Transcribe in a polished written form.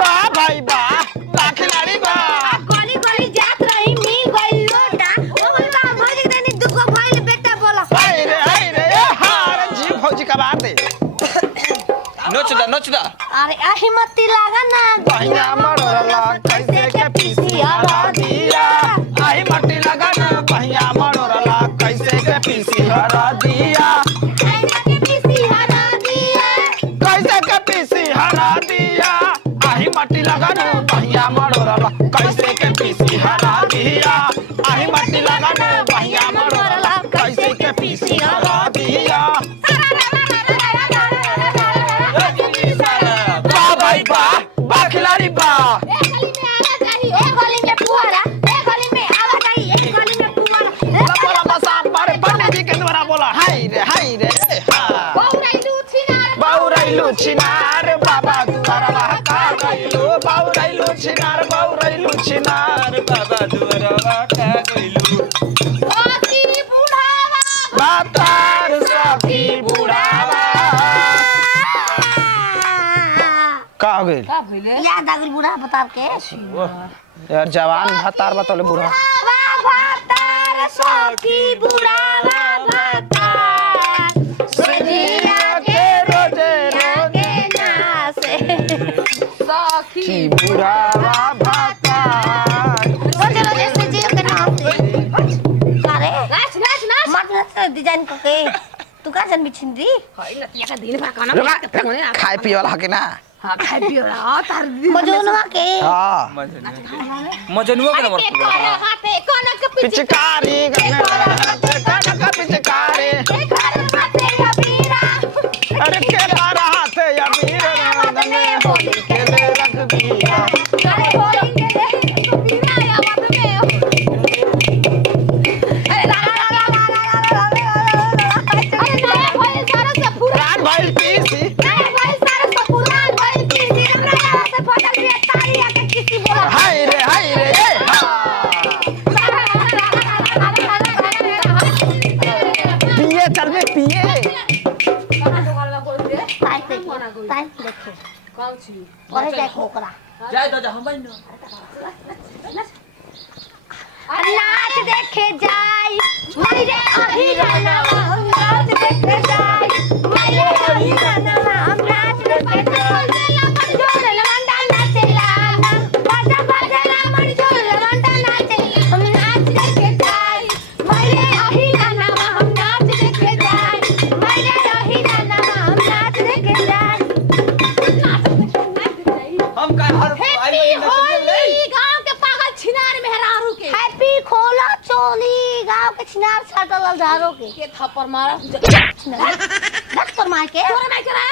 वाह भाई वाह वाह खिलाड़ी वाह गोली गोली जात रही मिल गई लोटा ओ बोला भौजी के देनी दुगो भइल बेटा बोला हाय रे हार जी भौजी का बात है नोच दा अरे अहिमती लागा ना भैया मरोला कैसे के पीसी हरा दिया आई मट्टी लगा ना भैया मरोला कैसे के पीसी हरा दिया कैसे के पीसी हरा दिया कैसे के पीसी हरा दिया आई मट्टी लगा ना भैया मरोला कैसे के पीसी हरा दिया आई मट्टी लगा ना भैया मरोला कैसे के पीसी हरा दिया वाह भाई वाह वाह खिलाड़ी वाह एक गली में पुआरा एक गली में आवा जाई एक गली में पुआरा बोला बसा मारे पंडित जी के द्वारा बोला हाय रे हाँ बाउरैलू छिनार बाबा दुआरा का गइलो बाउरैलू छिनार बाबा दुआरा का गइलो सखी बुढ़ावा बातार सखी बुढ़ावा का हो गइल का भइले याद आ गई बुढ़ा बता के यार जवान भतार बतौले बूढ़ा भतार सखी बुढ़ावा भतार सजिया के रोजे आगे ना से सखी की बुढ़ावा भतार रोजे रोजे सजिया के नाम से अरे नाच नाच नाच मत डिजाइन को के तू का जन बिछिंदी हई लतिया का दिन भर खाना खाए पिए वाला के ना हां खाई पियो हां तार मजोनवा के हां मजनुआ के नंबर कोना हाथे कोना के पिचकारी गंगा पिचकारी घर हाथे अबीरा अरे के तारा हाथ या वीर रंगने होली के ले रख दिया अरे होली के अबीरा या मत में अरे ला अरे नया भइल सारा से पूरा रात भइल पीसी नया भइल सारा से पूरा भइल पीसी हमरा से फटल रे तारी आके किसी बोला हाय रे पिए चल में पिए टाइम देखे कौन छी पढ़े जाए ओकरा जाय तो हम न नाच देखे जाई मेरे अहिराना हम नाच देखे जाई मेरे अहिराना हम नाच देखे जाई जोर लवंडा नाचेला बाजा बाजा मन जोर लवंडा नाचेला हम नाच देखे जाई मेरे अहिराना हम नाच देखे जाई मेरे अहिराना हम नाच देखे जाई हम का हर हैप्पी होली गांव के पागल छिनार मेहरारू के हैप्पी खोला चोली गांव के छिनार छाटल झारो के के थप्पड़ मारा छिनार पर मार के तोरे नहीं करा